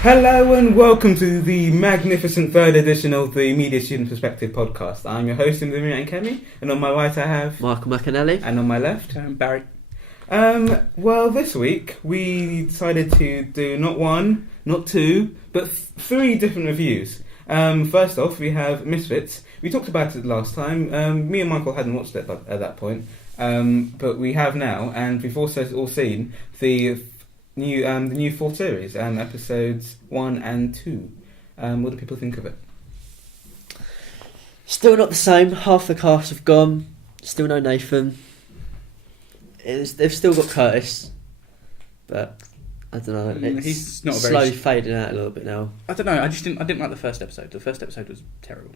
Hello and welcome to the magnificent third edition of the Media Student Perspective podcast. I'm your host, Insignificant Kemi, and on my right I have Michael McAnally, and on my left Barry. Well, this week we decided to do not one, not two, but three different reviews. First off, we have Misfits. We talked about it last time. Me and Michael hadn't watched it at that point, but we have now, and we've also all seen the new full series, episodes 1 and 2. What do people think of it? Still not the same. Half the cast have gone. Still no Nathan. They've still got Curtis, but I don't know. He's not slowly fading out a little bit now. I don't know. I didn't like the first episode. The first episode was terrible.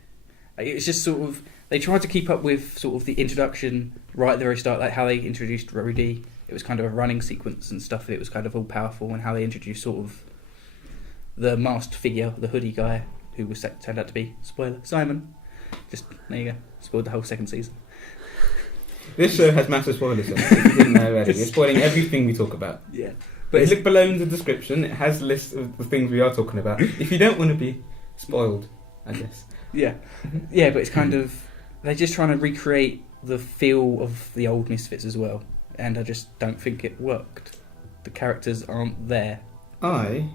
It was just sort of, they tried to keep up with sort of the introduction right at the very start, like how they introduced Rudy. It was kind of a running sequence and stuff. It was kind of all powerful, and how they introduced sort of the masked figure, the hoodie guy, who was turned out to be, spoiler, Simon. Just there you go, spoiled the whole second season. This show has massive spoilers on it, if you didn't know already. It's spoiling everything we talk about. Yeah, But look below in the description, it has a list of the things we are talking about. If you don't want to be spoiled, I guess. yeah, but it's kind of, they're just trying to recreate the feel of the old Misfits as well, and I just don't think it worked. The characters aren't there. I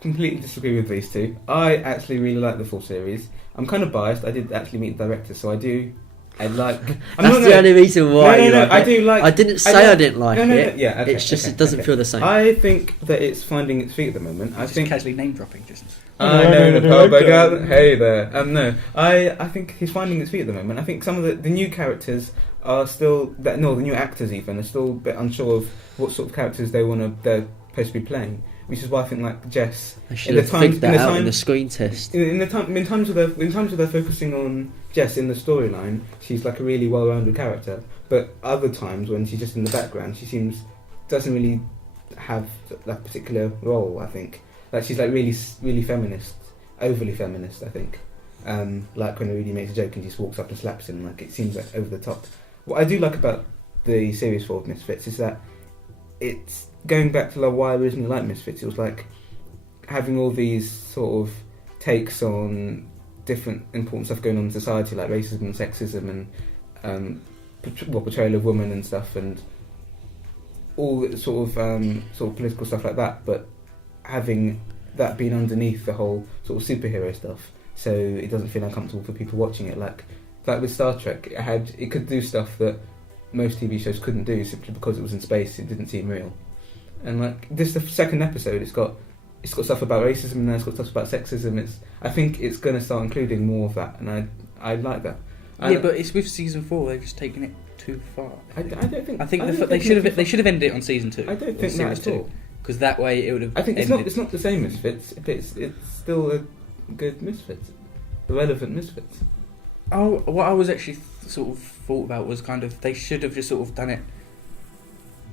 completely disagree with these two. I actually really like the full series. I'm kind of biased. I did actually meet the director, so I like. That's the only reason why. No, I do like. I didn't say I didn't like it. Yeah, okay, it's just it doesn't feel the same. I think that it's finding its feet at the moment. I think casually name dropping, just. Hey there. No, I think he's finding its feet at the moment. I think some of the new characters are still the new actors even are still a bit unsure of what sort of characters they're supposed to be playing. Which is why I think like Jess. I should have figured that out in the screen test. In times where they're focusing on Jess in the storyline, she's like a really well-rounded character. But other times when she's just in the background, she doesn't really have that particular role. I think like she's like really feminist, overly feminist. I think like when Rudy makes a joke and just walks up and slaps him, like it seems like over the top. What I do like about the series 4 of Misfits is that it's going back to like why I originally liked Misfits. It was like having all these sort of takes on different important stuff going on in society, like racism and sexism and portrayal of women and stuff, and all sort of political stuff like that. But having that being underneath the whole sort of superhero stuff, so it doesn't feel uncomfortable for people watching it. Like with Star Trek, it could do stuff that most TV shows couldn't do simply because it was in space. It didn't seem real. And like this, the second episode, it's got stuff about racism and it's got stuff about sexism. I think it's going to start including more of that, and I like that. Yeah, but it's with season 4. They've just taken it too far. I don't think. I think they should have ended it on season 2. I don't think that at all. Because that way it would have. I think it's not the same Misfits. It's still a good Misfits, a relevant Misfits. Oh, what I was actually sort of thought about was kind of they should have just sort of done it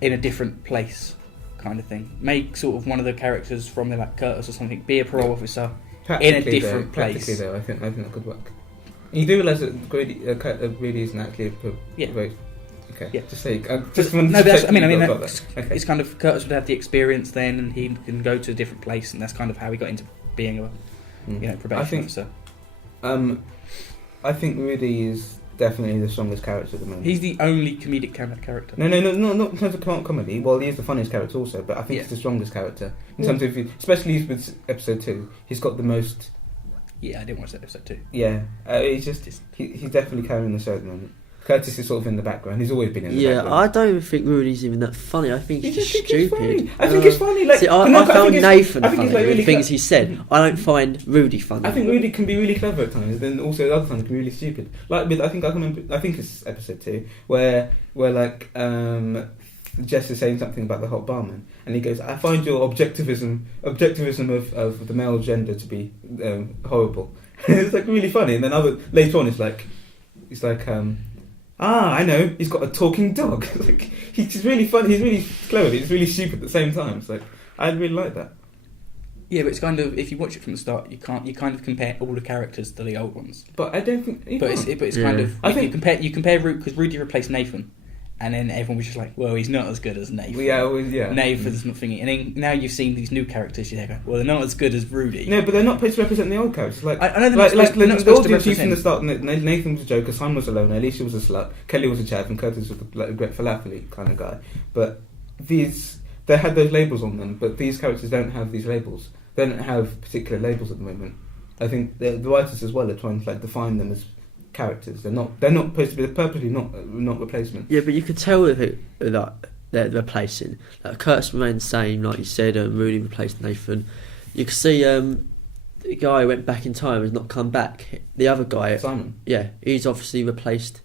in a different place, kind of thing. Make sort of one of the characters from like Curtis or something be a parole officer in a different place. Practically though, I think that could work. You do realise that Grady isn't actually a vote. Okay. Yeah. Just say. It's kind of Curtis would have the experience then, and he can go to a different place, and that's kind of how he got into being a probation officer. I think Rudy is definitely the strongest character at the moment. He's the only comedic character. No, not in terms of comedy. Well, he is the funniest character also, but I think he's the strongest character in terms of, especially with episode 2. He's got the most. Yeah, I didn't watch that episode 2. Yeah, he's definitely carrying the show at the moment. Curtis is sort of in the background. He's always been in the background. Yeah, I don't think Rudy's even that funny. I think he's just stupid. I think he's funny. Like, see, I found Nathan funny like really with things he said. I don't find Rudy funny. I think Rudy can be really clever at times, then also at other times can be really stupid. Like with, I think it's episode 2 where like Jess is saying something about the hot barman, and he goes, "I find your objectivism of the male gender to be horrible." It's like really funny, and then later on it's like. I know, he's got a talking dog. Like, he's really funny, he's really clever, he's really stupid at the same time. It's like, I really like that. Yeah, but it's kind of, if you watch it from the start, you kind of compare all the characters to the old ones. But I don't think. But it's kind of. I think you compare Rudy, because Rudy replaced Nathan, and then everyone was just like, well, he's not as good as Nathan. Yeah. Nathan's not thinking. And then now you've seen these new characters, you're going, well, they're not as good as Rudy. No, but they're not supposed to represent the old characters. Like, I know the audience to from the start, Nathan was a joker, Simon was a loner, Alicia was a slut, Kelly was a chad, and Curtis was a great falafel kind of guy. But they had those labels on them, but these characters don't have these labels. They don't have particular labels at the moment. I think the writers as well are trying to define them as characters. They're not supposed to be. They're purposely not replacements. Yeah, but you could tell with it that they're replacing. Like Curtis remained the same, like you said. Rudy replaced Nathan. You could see the guy who went back in time has not come back. The other guy, Simon. Yeah, he's obviously replaced.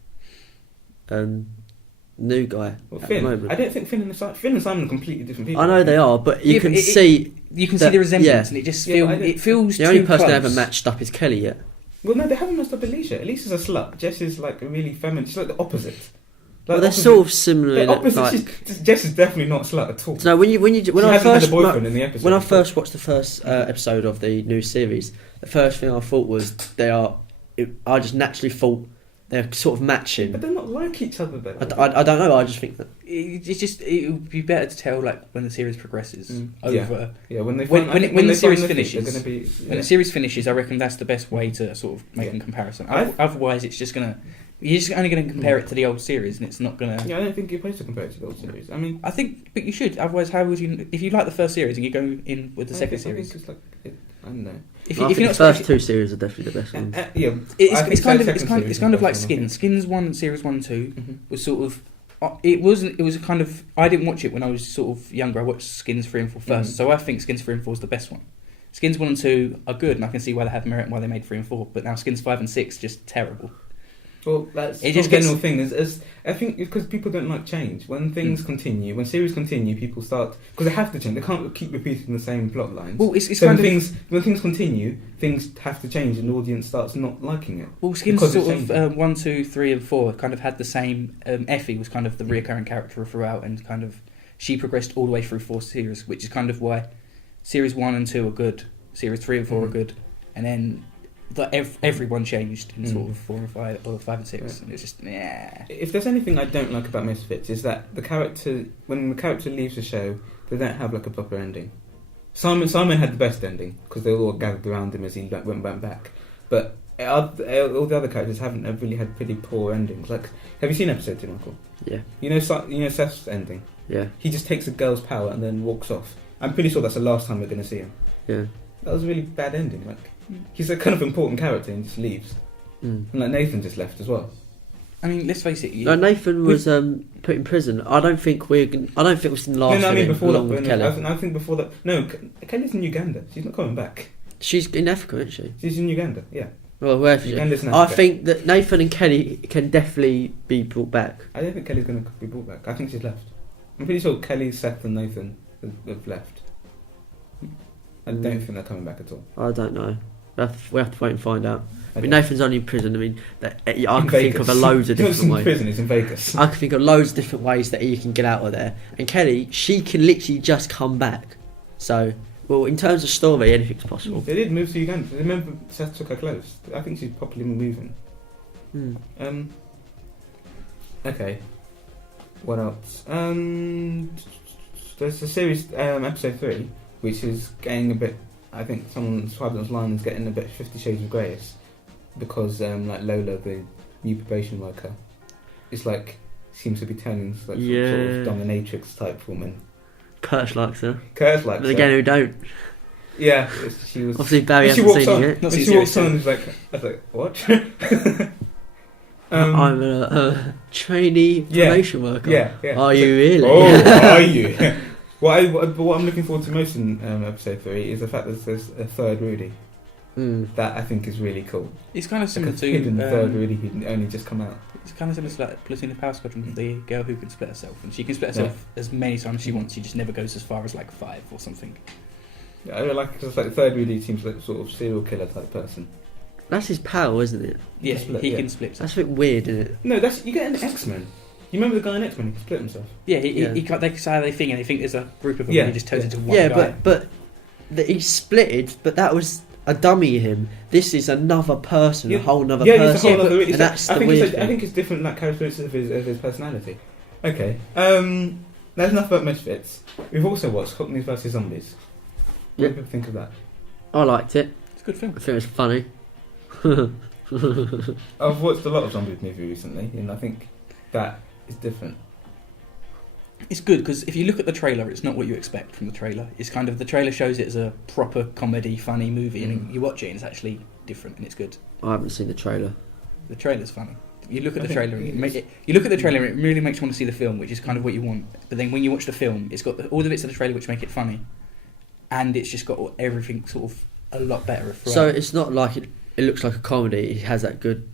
New guy at Finn. the moment. I don't think Finn and Simon are completely different people. I know they are, but you can see the resemblance, and it just feels. The only too person close. they haven't matched up is Kelly yet. Well, no, they haven't messed up Alicia. Alicia's a slut. Jess is a really feminine. She's like the opposite. Well, they're sort of similar. The opposite. Jess is definitely not a slut at all. No, when I first watched the first episode of the new series, the first thing I thought was I just naturally thought they're sort of matching. But they're not like each other though. I don't know. I just think that it would be better to tell when the series progresses over. Yeah, when the series finishes. They're gonna be, when the series finishes, I reckon that's the best way to sort of make a comparison. Otherwise, it's just gonna. You're just only going to compare it to the old series, and it's not going to. Yeah, I don't think you're supposed to compare it to the old series. I mean, I think, but you should. Otherwise, how would you? If you like the first series and you go in with the second series, I don't know. If the first two series are definitely the best ones. Yeah, it's kind of like Skins. Skins 1, series 1, 2 was sort of. It was a kind of. I didn't watch it when I was sort of younger. I watched Skins 3 and 4 first, so I think Skins 3 and 4 is the best one. Skins 1 and 2 are good, and I can see why they have merit and why they made 3 and 4. But now Skins 5 and 6 just terrible. Well, that's the general thing. Is I think because people don't like change. When things continue, when series continue, people start because they have to change. They can't keep repeating the same plot lines. Well, it's so kind when things continue, things have to change, and the audience starts not liking it. Well, Skins sort of 1, 2, 3, and 4 kind of had the same. Effie was kind of the reoccurring character throughout, and kind of she progressed all the way through 4 series, which is kind of why series 1 and 2 are good, series 3 and 4 are good, and then. Everyone changed in sort of 4 and 5 or 5 and 6, and it's just If there's anything I don't like about Misfits is that when the character leaves the show, they don't have a proper ending. Simon had the best ending because they all gathered around him as he went back, but all the other characters haven't really had pretty poor endings. Have you seen episode 2, Michael? Yeah. You know Seth's ending. Yeah. He just takes a girl's power and then walks off. I'm pretty sure that's the last time we're going to see him. Yeah. That was a really bad ending. He's a kind of important character and just leaves. And Nathan just left as well. I mean, let's face it. No, Nathan was put in prison. I don't think we've seen the last of him along with Kelly. I think before that. No, Kelly's in Uganda. She's not coming back. She's in Africa, isn't she? She's in Uganda. Yeah. Well, wherever Uganda's in I Africa. think that Nathan and Kelly can definitely be brought back. I don't think Kelly's going to be brought back. I think she's left. I'm pretty sure Kelly, Seth, and Nathan have left. I don't think they're coming back at all. I don't know. We have to wait and find out. I mean, Nathan's only in prison. I mean, I can think of loads of different ways. Prison is in Vegas. I can think of loads of different ways that he can get out of there. And Kelly, she can literally just come back. So, well, in terms of story, anything's possible. They did move to Uganda. Remember, Seth took her clothes. I think she's properly moving. Okay. What else? There's a series, episode 3, which is getting a bit. I think someone described it online as getting a bit 50 Shades of Greyish because Lola, the new probation worker, is seems to be turning sort of dominatrix type woman. Curtis likes her. But again, who don't? Yeah, she was. Obviously, Barry hasn't seen it yet. She walks on and I was like, what? I'm a trainee probation worker. Yeah. Are you really? Oh, are you? What I'm looking forward to most in episode 3 is the fact that there's a third Rudy. That I think is really cool. It's kind of similar to hidden third Rudy who only just come out. It's kind of similar to Platoon of Power Squadron, the girl who can split herself, and she can split herself as many times as she wants. She just never goes as far as 5 or something. Yeah, I really because the third Rudy seems like sort of serial killer type person. That's his power, isn't it? Yeah, he can split. That's a bit weird, isn't it? No, you get an X-Men. You remember the guy in X-Men who split himself? Yeah, they think there's a group of them and he just turns into one guy. Yeah, but he splitted, but that was a dummy him. This is another person, a whole other person. It's a whole other. And that's the weird thing. I think it's different characteristics of his personality. Okay. There's enough about Misfits. We've also watched Cockneys vs Zombies. What do people think of that? I liked it. It's a good film. I think it was funny. I've watched a lot of zombie movies recently, and I think that is different. It's good because if you look at the trailer, it's not what you expect from the trailer. It's kind of the trailer shows it as a proper comedy, funny movie, and you watch it and it's actually different and it's good. I haven't seen the trailer. The trailer's funny. You look at the trailer, and you look at the trailer, and it really makes you want to see the film, which is kind of what you want. But then when you watch the film, it's got all the bits of the trailer which make it funny, and it's just got everything sort of a lot better. So it's not like it looks like a comedy. It has that good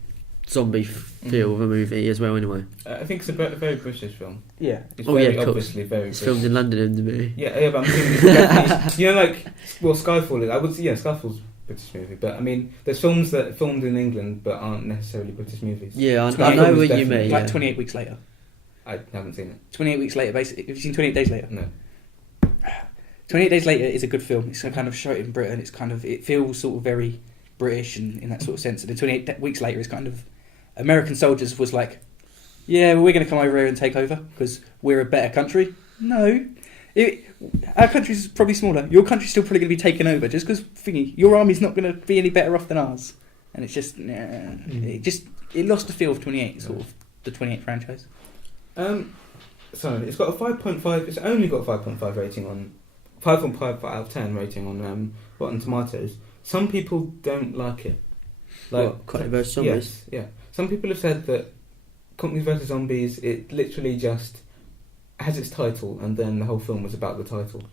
zombie feel of a movie as well. Anyway, I think it's a very British film. Yeah. It's Oh, very yeah, of course. obviously very it's British. filmed in London, isn't it? Yeah, but I'm thinking it's definitely, you know, like, well, Skyfall is. I would say, yeah, Skyfall's a British movie, but I mean, there's films that are filmed in England but aren't necessarily British movies. Yeah, I 28 know was what you definitely mean. Like Yeah. 28 Weeks Later. I haven't seen it. 28 Weeks Later, basically. Have you seen 28 Days Later? No. 28 Days Later is a good film. It's kind of shot in Britain. It's kind of, it feels sort of very British and in that sort of sense. And then 28 Weeks Later is kind of, American soldiers was like, yeah, well, we're going to come over here and take over because we're a better country. No. Our country's probably smaller. Your country's still probably going to be taken over just because, your army's not going to be any better off than ours. And it's just, it lost the feel of 28, sort of, the 28 franchise. So it's got a 5.5. It's only got a 5.5 rating on 5.5 out of 10 rating on Rotten Tomatoes. Some people don't like it. What, Cockney vs Zombies? Yes, yeah. Some people have said that Cockneys vs Zombies, it literally just has its title, and then the whole film was about the title.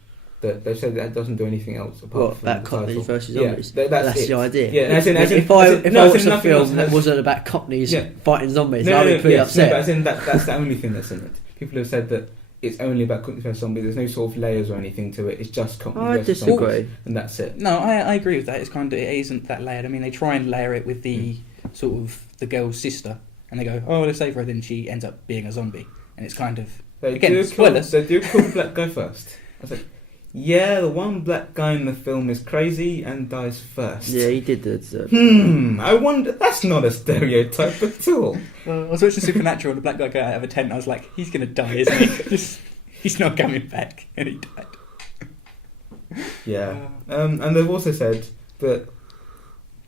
That they said that it doesn't do anything else apart What, from about the Cockneys title. versus Yeah, Zombies? that's it. the idea. Yeah, as in, if I watched a nothing film else, that wasn't about Cockneys Yeah. fighting zombies, No, I'd be pretty yes, no, upset. but as in that's the only thing that's in it. People have said that it's only about Cockneys vs Zombies. There's no sort of layers or anything to it. It's just Cockneys I vs Zombies, disagree. and that's it. No, I agree with that. It's kind of, it isn't that layered. I mean, they try and layer it with the sort of the girl's sister, and they go, oh, let's save her, then she ends up being a zombie, and it's kind of They do kill the black guy first. I was like, yeah, the one black guy in the film is crazy and dies first. Yeah, he did deserve. I wonder. That's not a stereotype at all. I was watching Supernatural, and the black guy got out of a tent, and I was like, he's going to die, isn't he? He's not coming back, and he died. Yeah, and they've also said that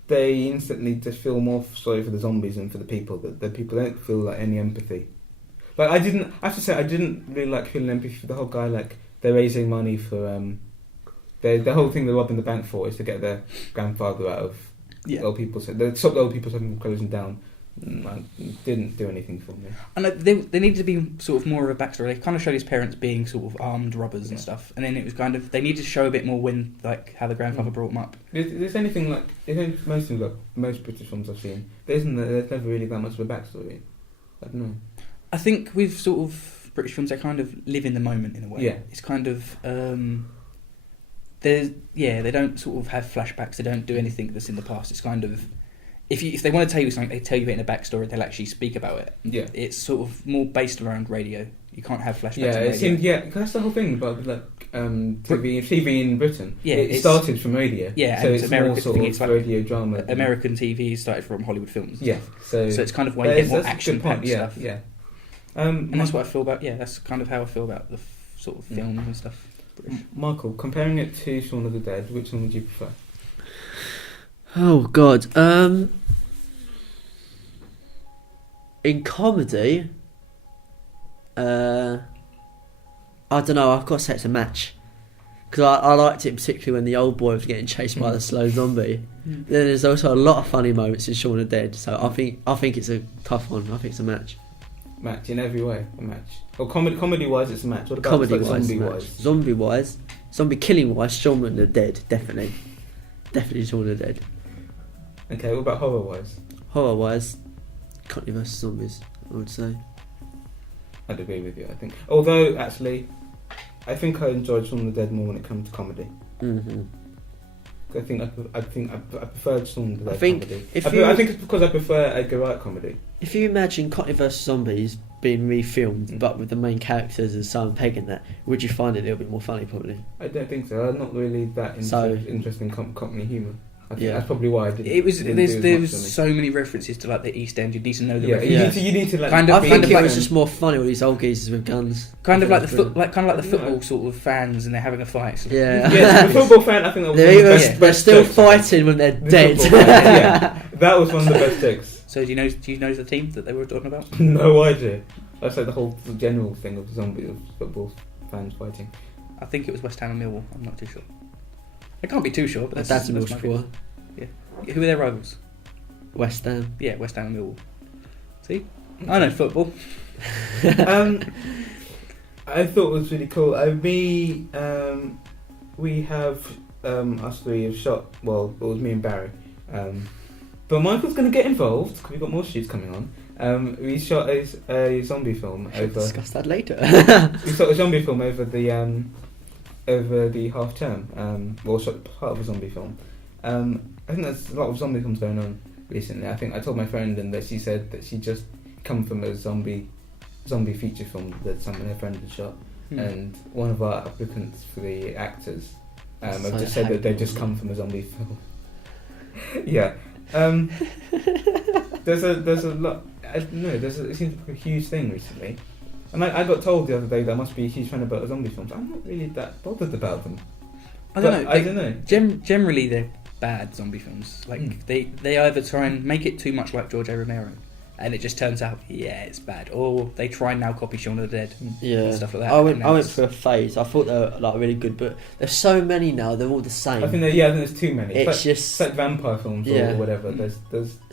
they instantly just feel more sorry for the zombies than for the people. That the people don't feel like any empathy. Like I have to say, I didn't really like feeling empathy for the whole guy. Like they're raising money for the whole thing they're robbing the bank for is to get their grandfather out of old people. So they stopped the old people from closing down. Didn't do anything for me. And they needed to be sort of more of a backstory. They kind of showed his parents being sort of armed robbers and stuff, and then it was kind of they needed to show a bit more when like how the grandfather brought him up. There's anything like most things like most British films I've seen. There's never really that much of a backstory. I don't know. I think with sort of British films, they kind of live in the moment in a way. Yeah. It's kind of they don't sort of have flashbacks. They don't do anything that's in the past. It's kind of if they want to tell you something, they tell you it in a backstory. They'll actually speak about it. Yeah. It's sort of more based around radio. You can't have flashbacks. Yeah, on it radio. seemed, cause that's the whole thing about like TV in Britain. Yeah, it started from radio. Yeah, so and it's American more sort thing, of it's like radio drama. American TV started from Hollywood films. And Yeah, stuff. so it's kind of where you get more that's a good action-packed point, yeah, stuff. Yeah, and that's what I feel about. Yeah, that's kind of how I feel about the sort of film and stuff. Michael, comparing it to Shaun of the Dead, which one would you prefer? Oh God. In comedy, I don't know. I've got to say it's a match because I liked it particularly when the old boy was getting chased by the slow zombie. Then there's also a lot of funny moments in Shaun of the Dead. So I think it's a tough one. I think it's a match. Match in every way, a match. Or comedy wise, it's a match. What about Comedy like, wise, zombie wise? Zombie killing wise, Shaun of the Dead, definitely Shaun of the Dead. Okay, what about horror wise? Horror wise, Cockney vs Zombies, I would say. I'd agree with you. I think, although actually, I think I enjoyed Shaun of the Dead more when it comes to comedy. Mm-hmm. I think I preferred Shaun of the Dead I think comedy. if I think it's because I prefer Edgar Wright comedy. If you imagine Cockney vs Zombies being refilmed, but with the main characters as Simon Pegg in that, would you find it a little bit more funny? Probably. I don't think so. I'm not really that interested in Cockney humour. I think Yeah. that's probably why I didn't. It was didn't there's do as there much was for me. so many references to like the East End. You need to know the Yeah, references. you need to like. Kind of- I think kind it of was like- just more funny with these old geezers with guns. Kind I of like think the it was the Yeah. football sort of fans, and they're having a fight. So Yeah. Yeah, the football fan. I think that was They're, one of the even- best. they're best still jokes, I think. fighting when they're The dead. football fan, yeah, that was one of the best jokes. So do you know the team that they were talking about? No idea. That's like the general thing of football fans fighting. I think it was West Ham and Millwall. I'm not too sure. I can't be too sure, but That's a my Middlesbrough. guess. Who are their rivals? West Ham. Yeah, West Ham and Millwall. See, I know football. I thought it was really cool. We have us three have shot. Well, it was me and Barry. But Michael's going to get involved because we've got more shoots coming on. We shot a zombie film We'll over. discuss that later. We shot a zombie film over the half term. Well, shot part of a zombie film. I think there's a lot of zombie films going on recently. I think I told my friend and that she said that she just come from a zombie feature film that someone her friend had shot, and one of our applicants for the actors have So just said that they just come from a zombie film. Yeah. There's a lot. I don't know. It seems like a huge thing recently, and I got told the other day that I must be a huge fan about zombie films. I'm not really that bothered about them. I don't know. I don't know. Generally, they're bad zombie films. Like they either try and make it too much like George A. Romero, and it just turns out it's bad, or they try and now copy Shaun of the Dead. Yeah, and stuff like that. I and went through a phase. I thought they were like really good, but there's so many now. They're all the same. I think there's too many. It's just it's like vampire films Yeah. or whatever. There's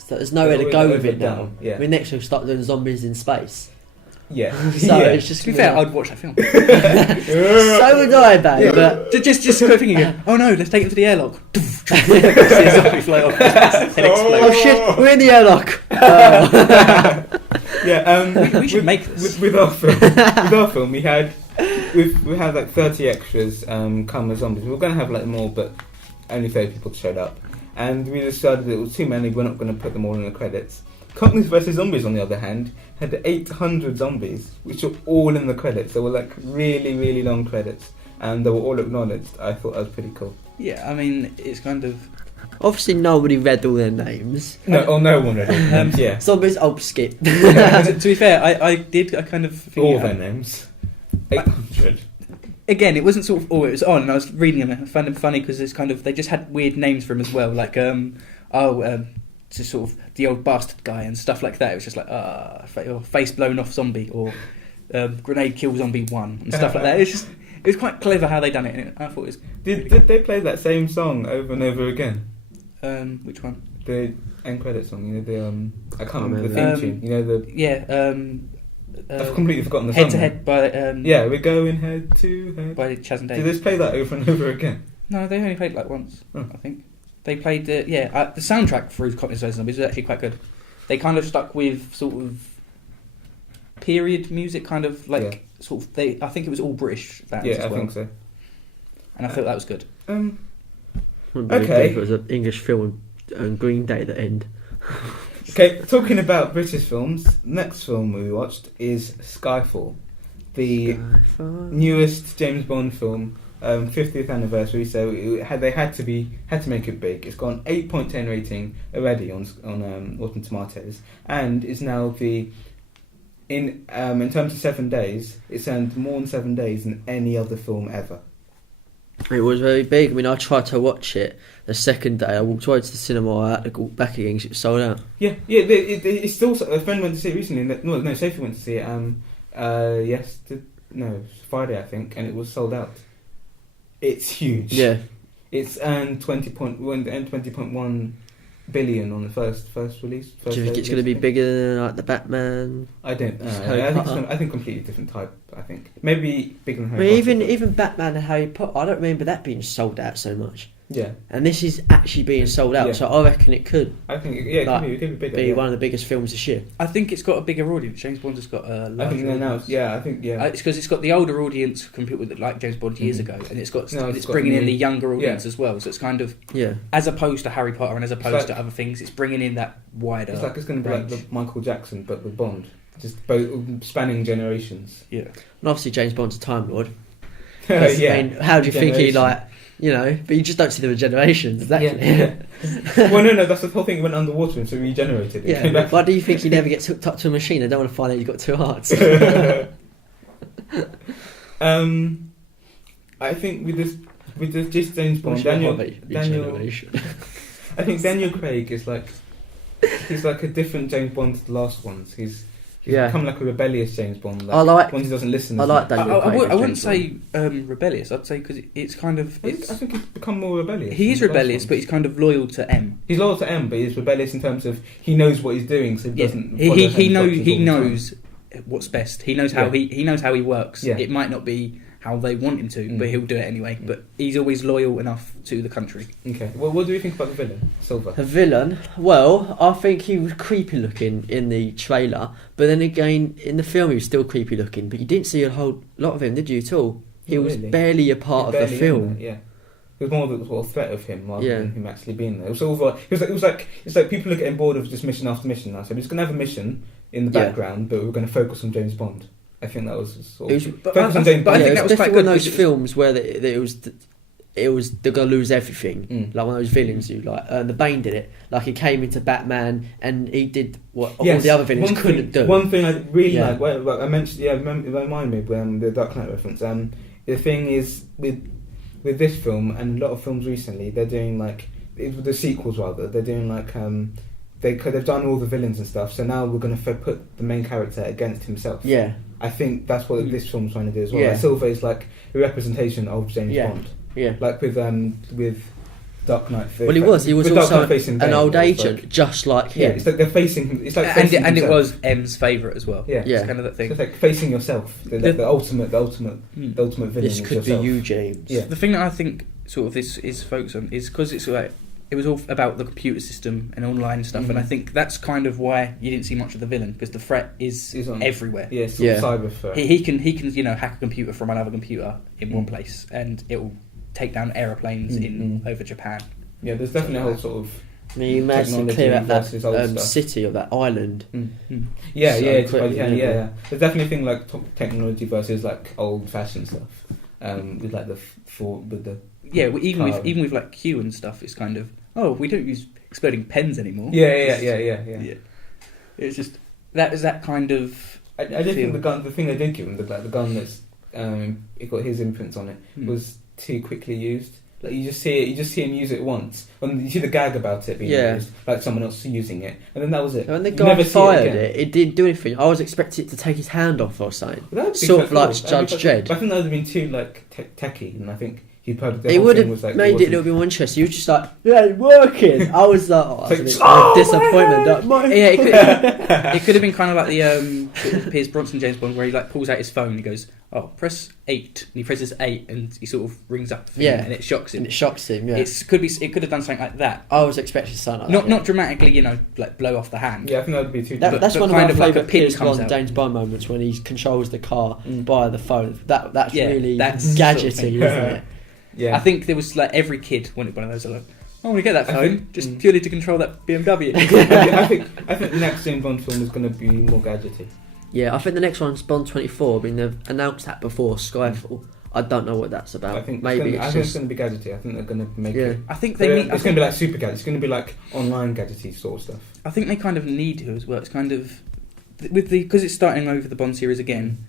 there's nowhere to they're go always with it now. overdone, yeah. I mean, next we'll start doing zombies in space. Yeah. So Yeah. it's just To be gonna fair, I'd watch that film. so would I, babe. Yeah. But just go thinking again. Oh no, let's take him to the airlock. See a zombie fly off. Head explodes. oh shit, we're in the airlock. Oh. Yeah. We should make this. with our film. We had like 30 extras come as zombies. We were going to have like more, but only 30 people showed up, and we decided it was too many. We're not going to put them all in the credits. Companies vs Zombies, on the other hand, had 800 zombies, which were all in the credits. They were like really, really long credits, and they were all acknowledged. I thought that was pretty cool. Yeah, I mean, it's kind of. Obviously, nobody read all their names. No one read it. Yeah, Zombies, skip. To be fair, I kind of think all their names. 800. Again, it wasn't sort of it was on, and I was reading them. I found them funny because it's kind of they just had weird names for him as well, like just sort of the old bastard guy and stuff like that. It was just like or face blown off zombie or grenade kill zombie 1 and stuff like that. It was quite clever how they done it. And I thought it was. Did they play that same song over and over again? Which one? The end credit song, you know the I can't remember the remember. theme tune. You know the Yeah. I've completely forgotten the Head song. to Head by Yeah, we're going head to head. by Chaz and Dave. Did they play that over and over again? No, they only played like once. Oh. I think they played the soundtrack for Companies vs Zombies was actually quite good. They kind of stuck with sort of period music, kind of like sort of. I think it was all British bands Yeah, as I well, think so. and I thought that was good. Okay. It was an English film and Green Day at the end. Okay, talking about British films, next film we watched is Skyfall, the newest James Bond film, 50th anniversary. So they had to make it big. It's got an 8.10 rating already on Rotten Tomatoes, and is now in terms of 7 days, it's earned more in 7 days than any other film ever. It was very big. I mean, I tried to watch it the second day. I walked right to the cinema. I had to go back again because it was sold out. Yeah. It's still. A friend went to see it recently. No, Sophie went to see it. Friday I think, and it was sold out. It's huge. Yeah. It's earned 20.1 billion on the first release. Do you think it's going to be bigger than like the Batman? I don't know. Harry Potter? I think completely different type. I think maybe bigger than I Harry mean, Potter. even Batman and Harry Potter, I don't remember that being sold out so much. Yeah, And this is actually being sold out, Yeah. so I reckon it could I think Like, it could be bigger. be yeah. one of the biggest films this year. I think it's got a bigger audience. James Bond has got a larger I think they're now. audience. Yeah, I think It's because it's got the older audience compared with like James Bond years Mhm. ago, and it's got No, it's it's got bringing in the- the younger audience as well. So it's kind of Yeah. as opposed to Harry Potter and as opposed like- to other things, it's bringing in that wider. It's like it's going to be like range. the Michael Jackson, but with Bond, just both spanning generations. Yeah. And obviously James Bond's a Time Lord. 'Cause, Yeah. I mean, how do you think he Regeneration. like? You know, but you just don't see the regenerations. Exactly. Yeah. Well, no, that's the whole thing. He went underwater and so regenerated. It came Yeah. back. Why do you think he never gets hooked up to a machine? They don't want to find out you've got two hearts. I think with this just James Bond, What's your Daniel, hobby? Daniel, Regeneration. I think Daniel Craig is like he's like a different James Bond to the last ones. He's Yeah. become like a rebellious James Bond. Like, I like. one who doesn't listen. I as like much. Daniel Craig. I wouldn't as say James rebellious. I'd say because it's kind of I think he's become more rebellious. he is than the last rebellious, ones. but he's kind of loyal to M. He's loyal to M, but he's rebellious in terms of he knows what he's doing, so he doesn't. follow He M's knows instructions all the time. what's best. He knows how Yeah. he knows how he works. Yeah. It might not be how they want him to, Mm. but he'll do it anyway. Mm. But he's always loyal enough to the country. Okay. Well, what do you think about the villain, Silver? The villain, well, I think he was creepy looking in the trailer, but then again, in the film he was still creepy looking, but you didn't see a whole lot of him, did you, at all? He Not was really. barely a part of the Barely in film. there, yeah. It was more of a sort of threat of him rather Yeah. than him actually being there. It was sort of like, it's like people are getting bored of just mission after mission now. So we're just going to have a mission in the Yeah. background, but we're going to focus on James Bond. I think that was sort It of... was- But focus I on think James Bond. that Yeah, was it quite definitely good one of those because films where it was they're gonna lose everything, Mm. like one of those villains you like. The Bane did it, like he came into Batman and he did what all Yes, the other villains one couldn't thing, do. One thing I really Yeah. like, well, I mentioned, yeah, remind me when the Dark Knight reference. The thing is with this film and a lot of films recently, they're doing like the sequels rather. They're doing like they've done all the villains and stuff. So now we're going to put the main character against himself. Yeah, I think that's what this film's trying to do as well. Yeah. Like, Silver is like a representation of James Yeah. Bond. yeah. Like with Dark Knight. Well, he was with Dark also Knight facing an Bane, old it was agent, like- just like yeah, him. it's like they're facing him. It's like and facing it himself. was M's favourite as well. Yeah. Yeah. It's kind of that thing. It's like facing yourself. The ultimate Mm. villain. This is could yourself. be you, James. Yeah. The thing that I think sort of this is focused on is because it's like it was all about the computer system and online stuff, and I Mhm. think that's kind of why you didn't see much of the villain because the threat is Is on- everywhere. Yeah, sort Yeah. of cyber threat. He can hack a computer from another computer in one Mm. place, and it will take down aeroplanes in over Japan. Yeah, there's definitely a whole sort of I mean, you managed to Technology clear out versus old that stuff. city of that island. yeah, So yeah, quickly, yeah, isn't it? yeah. There's definitely a thing like technology versus like old-fashioned stuff. With like with the Yeah, well, even Car. with like Q and stuff, it's kind of we don't use exploding pens anymore. yeah. It's just that is that kind of I did think feel. the thing they did give him, the gun that's it got his imprints on it, Hmm. was too quickly used. Like you just see him use it once, and you see the gag about it being Yeah. used, like someone else using it, and then that was it. When the You guy never see fired again. it didn't do anything. I was expecting it to take his hand off or something. But that'd be Sort of quite like cool. That'd be Judge quite- Dredd. but I think that would have been too like techy, and I think he probably the It whole would thing have was like made it a wasn't- little bit more interesting. You were just like, yeah, it's working. I was like, oh, that's a bit Like, oh, disappointment. Like, my Yeah, it could have been kind of like the sort of Pierce Bronson James Bond where he like pulls out his phone and he goes, "Oh, press 8," and he presses 8 and he sort of rings up the thing Yeah. and it shocks him. and it shocks him. Yeah, It could have done something like that. I was expecting something like that. Not dramatically, like blow off the hand. Yeah, I think that would be too. That's but one of kind my of like a favourite pin Pierce comes Brosnan out. James Bond moments when he controls the car Mm. by the phone. That's Yeah, really that's sort of gadgety, thing. isn't it? yeah. I think there was like every kid wanted one of those. Like, I want to get that I phone think- just purely to control that BMW. I think the next James Bond film is going to be more gadgety. Yeah, I think the next one's Bond 24. I mean, they've announced that before Skyfall. I don't know what that's about. I think Maybe I it's think it's just going to be gadgety. I think they're going to make yeah. it. I think It's they need. going to be like super gadget. It's going to be like online gadgety sort of stuff. I think they kind of need to as well. It's kind of because it's starting over the Bond series again.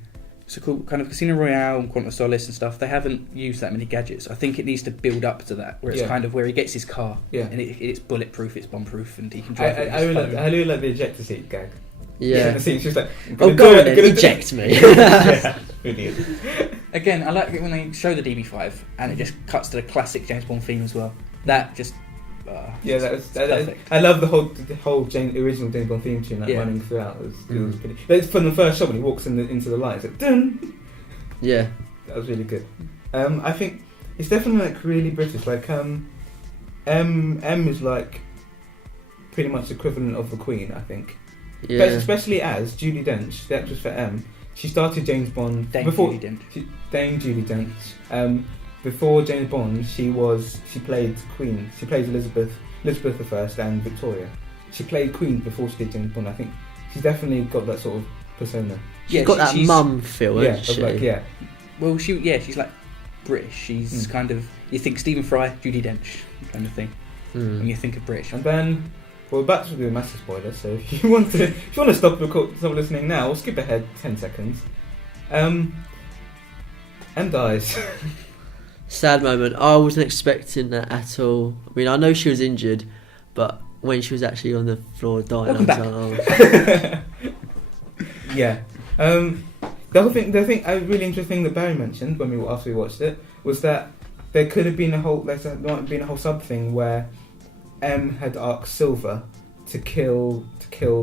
So cool, kind of Casino Royale and Quantum of Solace and stuff. They haven't used that many gadgets. I think it needs to build up to that, where it's Yeah. kind of where he gets his car Yeah. and it's bulletproof, it's bomb-proof, and he can I drive it with I his really like phone. I really like the ejector seat gag. Yeah. The seat's just like Oh, go on then, eject me. Yeah, brilliant. Again, I like it when they show the DB5 and it just cuts to the classic James Bond theme as well. That just Yeah, it's that perfect. I love the whole original James Bond theme tune, like Yeah. running throughout. It was pretty. It's from the first shot when he walks into the light. It's like dun. Yeah. That was really good. I think it's definitely like really British. Like M is like pretty much equivalent of the Queen, I think. But Yeah. especially as Judi Dench, the actress for M, she started James Bond Dame before Judi Dench. Dame Judi Dench. Before James Bond, she played Queen. She plays Elizabeth I and Victoria. She played Queen before she did James Bond. I think she's definitely got that sort of persona. She's got that she's- mum feel, Yeah, hasn't of she? like, yeah. Well, she's like British. She's kind of, you think Stephen Fry, Judi Dench kind of thing when you think of British. And then, well, back to the massive spoiler. So if you want to stop listening now, or skip ahead 10 seconds. M dies. Sad moment. I wasn't expecting that at all. I mean, I know she was injured, but when she was actually on the floor dying, Welcome I was like, oh. Yeah. The other thing, a really interesting thing that Barry mentioned after we watched it was that there might have been a whole sub thing where M had asked Silver to kill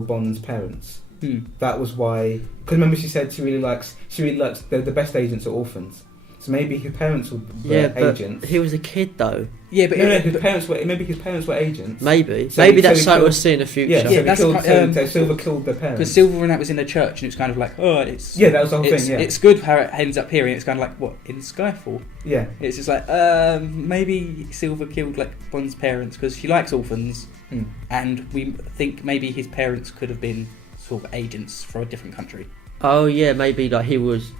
Bond's parents. That was why. Because remember, she said she really likes the best agents are orphans. So maybe his parents were agents. But he was a kid though. Yeah, but his parents were agents. Maybe So that's something we'll see in the future. So Silver killed their parents. because Silver and that was in the church, and it's kind of like, that was the whole thing. Yeah, it's good how it ends up here, and it's kind of like what in Skyfall. Yeah, it's just like maybe Silver killed like Bond's parents because she likes orphans, and we think maybe his parents could have been sort of agents for a different country. Oh yeah, maybe like he was.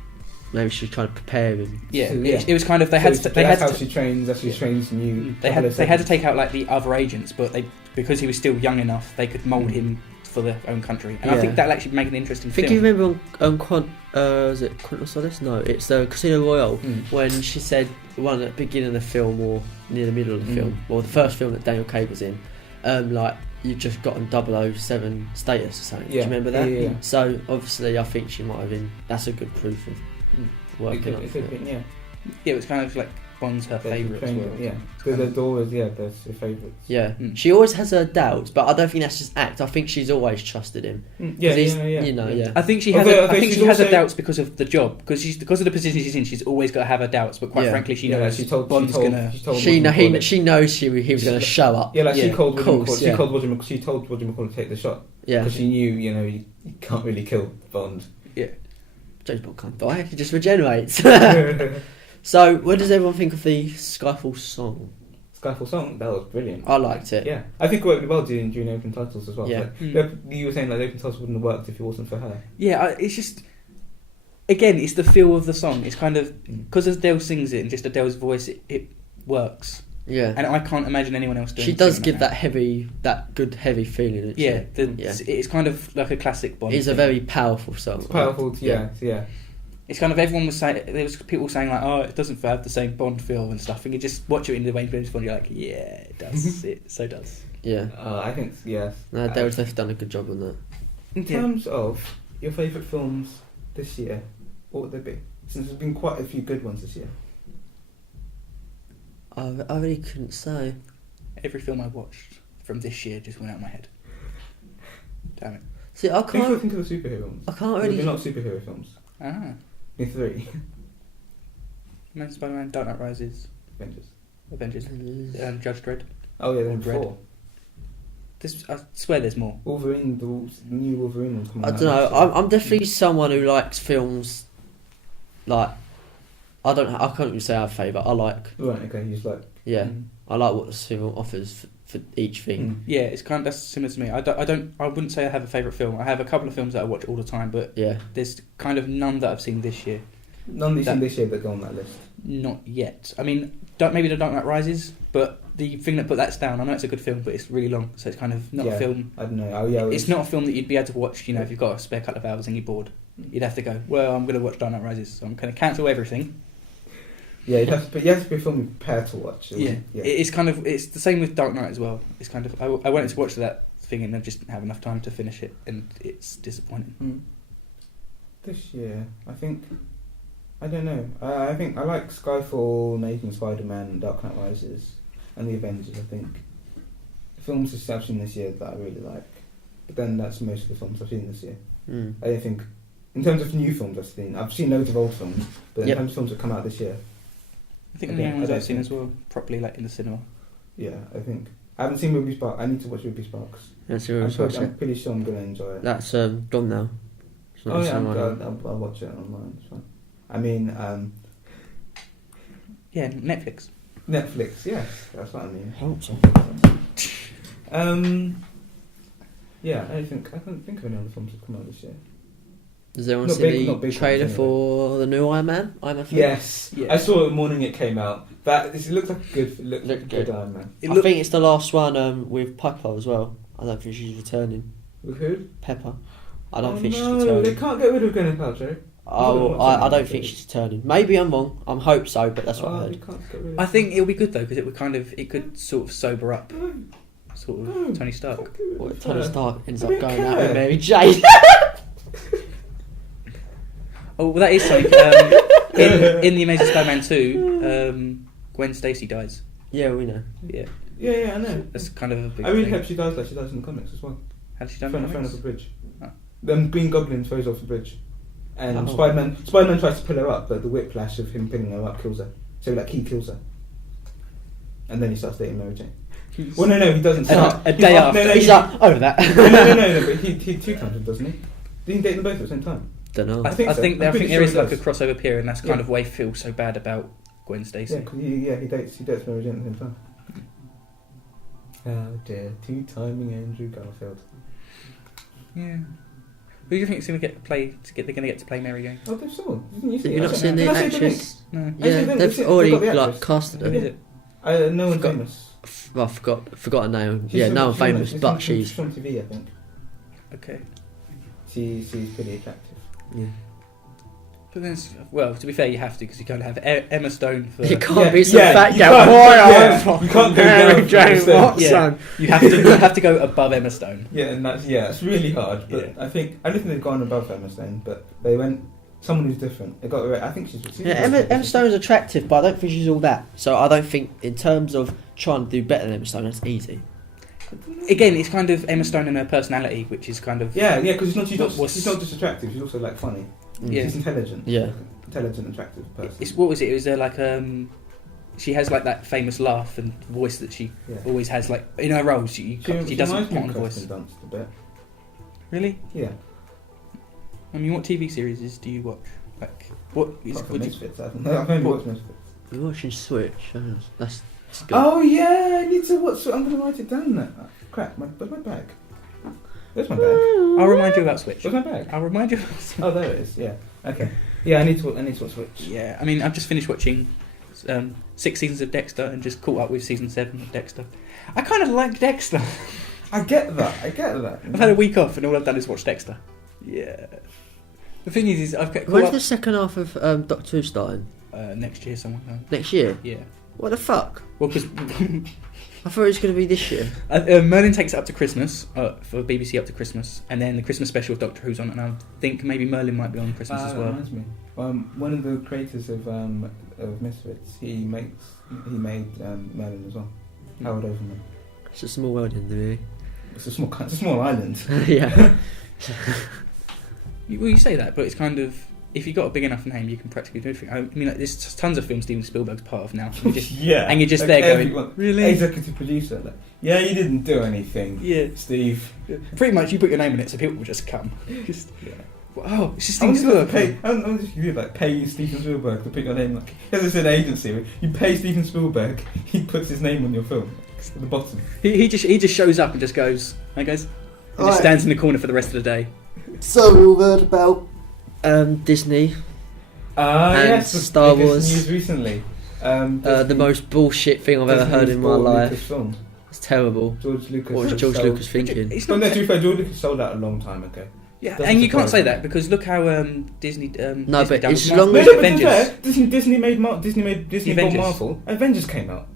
Maybe she was trying to prepare him. Yeah, it was kind of that's how she trains. That's how she trains new. They had to take out like the other agents, but because he was still young enough, they could mould him for their own country, and I think that'll actually make an interesting film. You remember on is it Quantum Solace? No, it's the Casino Royale when she said one at the beginning of the film or near the middle of the film, or the first film that Daniel Craig was in, like you've just gotten 007 status or something. Do you remember that? Yeah. So obviously, I think she might have been. That's a good proof of working on it. Yeah, it was kind of like Bond's her favourite as well. Yeah, they're always that's her favourites. Yeah, she always has her doubts, but I don't think that's just act. I think she's always trusted him. I think she has her doubts because of the job, because of the position she's in. She's always got to have her doubts, but quite frankly, she knows Bond's gonna. She knows he was going to show up. Yeah, she told Roger McCall to take the shot. Yeah, because she knew you can't really kill Bond. Yeah. James Bond can't die, he just regenerates. So, what does everyone think of the Skyfall song? That was brilliant. I liked it. Yeah, I think it worked well during open titles as well. Yeah. You were saying that open titles wouldn't have worked if it wasn't for her. Yeah, it's just, again, it's the feel of the song. It's kind of, because Adele sings it and just Adele's voice, it works. Yeah, and I can't imagine anyone else doing it. She does give that good heavy feeling. It's kind of like a classic Bond. It's a very powerful song. It's powerful, yeah. It's kind of, everyone was saying, there was people saying like, it doesn't have the same Bond feel and stuff, and you just watch it in the way James Bond, you're like, yeah, it does. It so does. Yeah. I think yes. No, they've done a good job on that. In terms of your favourite films this year, what would they be? Since there's been quite a few good ones this year. I really couldn't say. Every film I watched from this year just went out of my head. Damn it. See, I can't think of the superhero films. I can't really. They're not superhero films. They're three. Spider-Man, Dark Knight Rises, Avengers, Judge Dredd. Oh yeah, there's four. I swear there's more. Wolverine, the new Wolverine one's coming out. I don't know. I'm definitely someone who likes films like. I can't even say I have a favourite. I like. Right. Okay. You just like. Yeah. I like what the film offers for each thing. Yeah, it's kind of, that's similar to me. I wouldn't say I have a favourite film. I have a couple of films that I watch all the time, but there's kind of none that I've seen this year. None that you've seen this year that go on that list. Not yet. I mean, maybe The Dark Knight Rises, but the thing that put that down, I know it's a good film, but it's really long, so it's kind of not a film. I don't know. It's not a film that you'd be able to watch. If you've got a spare couple of hours and you're bored, you'd have to go. Well, I'm going to watch Dark Knight Rises, so I'm going to cancel everything. Yeah, you have to be a film you're prepared to watch. It's kind of, it's the same with Dark Knight as well. It's kind of, I wanted to watch that thing and I just didn't have enough time to finish it, and it's disappointing. This year, I don't know. I think I like Skyfall, Making Spider-Man, Dark Knight Rises, and The Avengers. I think the films I've seen this year that I really like. But then that's most of the films I've seen this year. I don't think, in terms of new films I've seen loads of old films, but in terms of films that come out this year, I think the only ones I've seen as well, properly like in the cinema. Yeah, I think. I haven't seen Ruby Sparks. I need to watch Ruby Sparks. I'm pretty sure I'm going to enjoy it. That's gone now. Oh yeah, I'll watch it online. It's fine. I mean, yeah, Netflix. Yes, that's what I mean. Yeah, I don't think of any other films that come out this year. Does anyone Not see big- the not big trailer ones, for the new Iron Man? Iron Man 3? Yes, Yeah. I saw it the morning it came out. It looked like a good, Looked good good. Iron Man. I think it's the last one with Pepper as well. I don't think she's returning. With who? Pepper. I don't think she's No, returning. they can't get rid of Gwyneth Paltrow. Oh, I don't think she's returning. Maybe I'm wrong. I hope so, but that's what I They heard. can't get rid of I think it'll be good though because it could sort of sober up sort of Tony Stark. What, Tony Stark ends I up don't going out care. with Mary Jane. Oh, well, that is something. In the Amazing Spider-Man 2, Gwen Stacy dies. Yeah, we know. Yeah, Yeah, I know. that's kind of a big I really thing. hope she dies like she dies in the comics as well. Had she done Thrown comics? off a bridge. Oh. Green Goblin throws off the bridge. And Oh. Spider-Man tries to pull her up, but the whiplash of him pulling her up kills her. So he kills her. And then he starts dating Mary Jane. Well, no, he doesn't start. A day after. No, He's like, over that. no, but he two times them, doesn't he? Didn't he date them both at the same time? Don't know. I think so. I'm there pretty is sure like he a does. crossover period, and that's kind Yeah. of why I feel so bad about Gwen Stacy. Yeah, 'cause he dates Mary Jane at the same time. Oh dear, two-timing Andrew Garfield. Yeah. Who do you think is going to get they're going to get to play Mary Jane? Oh, they've saw. Didn't you see Have it? you not seen the Did I say the actress? No. I Yeah, see them, they've they've already got the like actress. casted Who her. is it? No one Forgot- famous. Well, I forgot her name. She's Yeah, from- no one she's from- famous, she's but from- she's from TV, I think. Okay. She's pretty attractive. yeah. But then, to be fair, you have to because you can't have Emma Stone for. You can't be some yeah, fat you guy. can't- Boy, yeah, I'm you can't go Mary down from Jane the Watson. Yeah. You have to go above Emma Stone. Yeah, and it's really hard. But Yeah. I don't think they've gone above Emma Stone, but they went someone who's different. They got the right. I think she's. Yeah, Emma Stone's attractive, but I don't think she's all that. So I don't think, in terms of trying to do better than Emma Stone, that's easy. Again, it's kind of Emma Stone and her personality, which is kind of Yeah, because she's not What's- just attractive. She's also like funny. Yeah. She's intelligent. Yeah. Intelligent, attractive person. What was it? It was like she has like that famous laugh and voice that she Yeah. always has. Like in her roles, she doesn't reminds put me on a of voice. Kirsten Dunst a bit. Really? Yeah. I mean, what TV series do you watch? Like what is? Apart from What do you, Misfits, I've only what- watched Misfits. You're watching Switch. That's good. Oh yeah, I need to watch. I'm going to write it down now. Crap, where's my bag? Where's my bag? I'll remind you about Switch. Where's my bag? I'll remind you. About Switch. Oh, there it is. Yeah. Okay. Yeah, I need to watch Switch. Yeah, I mean, I've just finished watching 6 seasons of Dexter and just caught up with season 7 of Dexter. I kind of like Dexter. I get that. I've had a week off and all I've done is watch Dexter. Yeah. The thing is I've got When's caught the second half of Doctor Who starting? up next year someone. Next year? Yeah. What the fuck? Well, because I thought it was going to be this year. Merlin takes it up to Christmas for BBC up to Christmas, and then the Christmas special of Doctor Who's on, and I think maybe Merlin might be on Christmas as That well. reminds me. One of the creators of Misfits, he made Merlin as well. Howard Overman. It's a small world in there. It's a small island. Yeah. Well, you say that, but it's kind of if you've got a big enough name, you can practically do anything. I mean, like, there's tons of films Steven Spielberg's part of now. You just, Yeah. and you're just Like there going, everyone- really? Executive producer. Like, yeah, you didn't do anything, Yeah. Steve. Pretty much, you put your name in it, so people will just come. Just, Yeah. oh, it's just I'm Steven just gonna Spielberg. I'm just gonna like pay Steven Spielberg to put your name. Like, as it's an agency, you pay Steven Spielberg, he puts his name on your film at the bottom. He just shows up and just goes, "Hey guys," and just Alright. stands in the corner for the rest of the day. So we all heard about Disney. And Yes, the Star biggest Wars. news recently. The most bullshit thing I've ever heard in my life. Lucasfilm. It's terrible. George Lucas. What was George sold- Lucas thinking? It's Well, not no, to be fair, George Lucas sold out a long time ago. Yeah, Doesn't and you can't surprise say me. that because look how Disney. No, Disney but done as with long No, as- no, but to be Avengers, fair, Disney bought Avengers. Marvel. Avengers came out.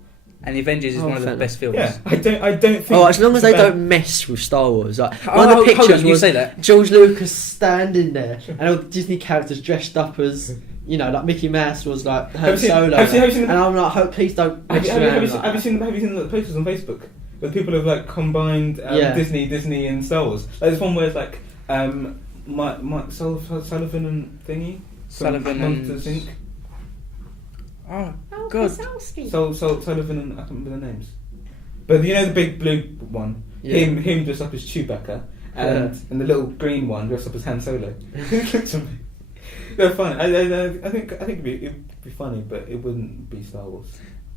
and the Avengers is Oh, one of the fair best films. Yeah, I don't think. Oh, as long as it's they about- don't mess with Star Wars. Like, Oh, one of the hold pictures on, you was say that. George Lucas standing there, and all the Disney characters dressed up as, you know, like Mickey Mouse was like Han Solo. have you seen and I'm like, hope please don't. Have mess you, around have, you, like have, you that. seen, have you seen the posters on Facebook where people have like combined Yeah. Disney and Star Wars? Like, there's one where it's like Mike Sullivan and thingy. Sullivan Monsters and- Inc. Oh God! Sullivan and I can't remember their names. But you know the big blue one, Yeah. him dressed up as Chewbacca, and the little green one dressed up as Han Solo. They're fun. I think it'd be funny, but it wouldn't be Star Wars.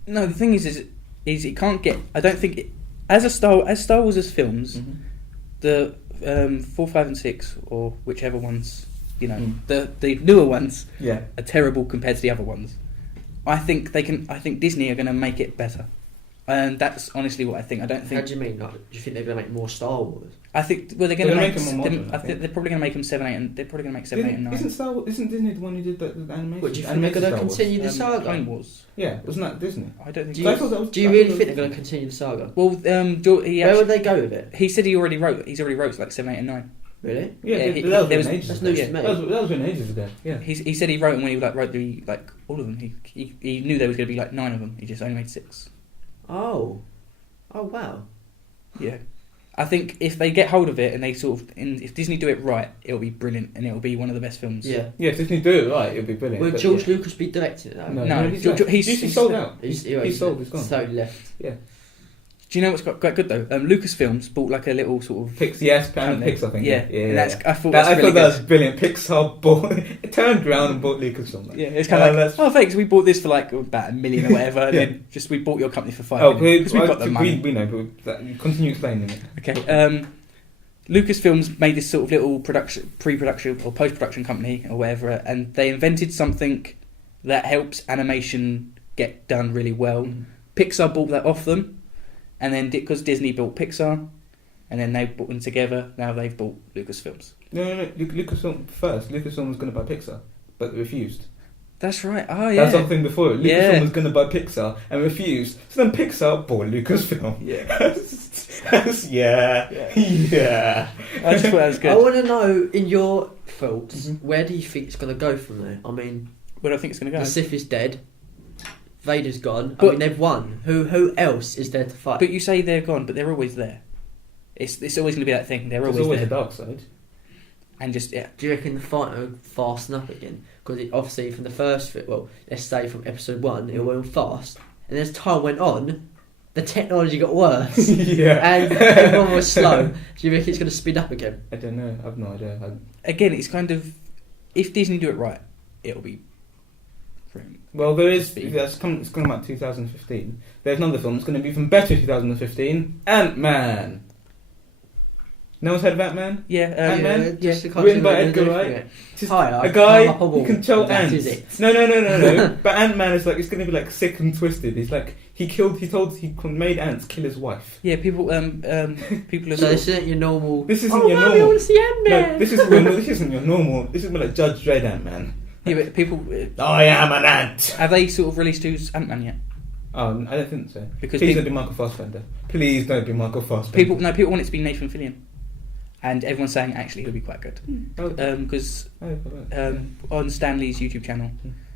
No, the thing is it can't get. I don't think as Star Wars as films, the 4, 5, and 6, or whichever ones You know, the newer ones Yeah. are terrible compared to the other ones. I think Disney are going to make it better, and that's honestly what I think. I don't How think. do you mean? Like, do you think they're going to make more Star Wars? I think they're going to make them more modern, I think they're probably going to make them 7, 8, and they're probably going to make 7, 8, and 9. Isn't Disney the one who did the animation? What, do you think they're going to continue the saga? Clone Wars. Yeah, wasn't that Disney? I don't think. Do you, do you really think they're going to continue the saga? Well, Where would they go with it? he said he already wrote like 7, 8, and 9. Really? Yeah, Yeah, that was ages That's ago. news to me. That was been ages ago. Yeah. He said he wrote them when he wrote the all of them. He knew there was going to be like 9 of them. He just only made 6. Oh wow. Yeah, I think if they get hold of it and they if Disney do it right, it'll be brilliant and it'll be one of the best films. Yeah. Yeah, if Disney do it right, it'll be brilliant. Will George Lucas be directing it though? No, he's sold out. He's sold. He's gone. So left. Yeah. Do you know what's quite good though? LucasFilms bought like a little sort of Pixar thing. Yeah. And I thought thought that was brilliant. Pixar turned around and bought Lucasfilm. Yeah, it's kind of like, thanks, we bought this for like about $1 million or whatever, and then just we bought your company for $5 million because we've got the money. We know, but continue explaining it. Okay. Lucasfilms made this sort of little pre-production or post-production company or whatever, and they invented something that helps animation get done really well. Pixar bought that off them, and then because Disney bought Pixar, and then they bought them together, now they've bought Lucasfilms. No. Lucasfilm first. Lucasfilm was going to buy Pixar, but they refused. That's right. Oh yeah. That's something before. Lucasfilm was going to buy Pixar and refused. So then Pixar bought Lucasfilm. Yeah. Yeah. I just thought that was good. I want to know, in your thoughts, where do you think it's going to go from there? I mean, where do I think it's going to go? the Sith is dead. Vader's gone. But- I mean, they've won. Who else is there to fight? But you say they're gone, but they're always there. It's always going to be that thing. They're There's always always there. a dark side. And just Do you reckon the fight will fasten up again? Because obviously from the first fit, well, let's say from episode 1, it went fast, and as time went on, the technology got worse, Yeah. and everyone was slow. Do you reckon it's going to speed up again? I don't know. I've no idea. again, it's kind of, if Disney do it right, it'll be. Well, there is. It's coming out 2015. There's another film that's going to be even better 2015. Ant-Man. No one's heard of Ant-Man? Yeah, Ant-Man? yeah. Written by Edgar Wright. Just Hi, a guy up a wall. who can control That ants. is it. No. But Ant-Man is like, it's going to be like sick and twisted. He's like, he made ants kill his wife. Yeah, people are. So this isn't your normal. This isn't oh, your Mommy, normal. I want to see Ant-Man. No, this isn't your normal. This is more like Judge Dredd Ant-Man. Yeah, but people. I am an ant. Have they sort of released who's Ant-Man yet? Oh, I don't think so. Because Please don't be Michael Fassbender. Please don't be Michael Fassbender. People want it to be Nathan Fillion, and everyone's saying actually he'll be quite good. Because on Stan Lee's YouTube channel,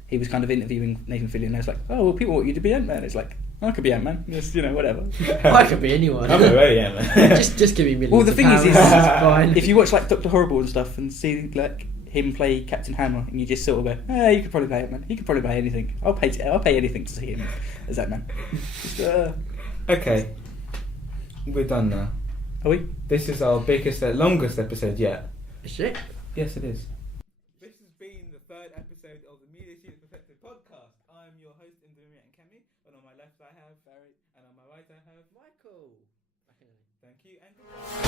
he was kind of interviewing Nathan Fillion. And I was like, oh, well, people want you to be Ant-Man. It's like, I could be Ant-Man. Just, whatever. I could be anyone. I'm already Ant-Man. just give me millions. Well, the thing is, it's fine. if you watch like Dr. Horrible and stuff and see like him play Captain Hammer, and you just sort of go, you could probably play Ant-Man. He could probably play anything. I'll pay anything to see him as Ant-Man. Okay, we're done now. Are we? This is our biggest, longest episode yet. Is it? Yes, it is. This has been the third episode of the Media Student Perspective podcast. I'm your host, Insignificant and Kemi, and on my left I have Barry, and on my right I have Michael. Thank you, and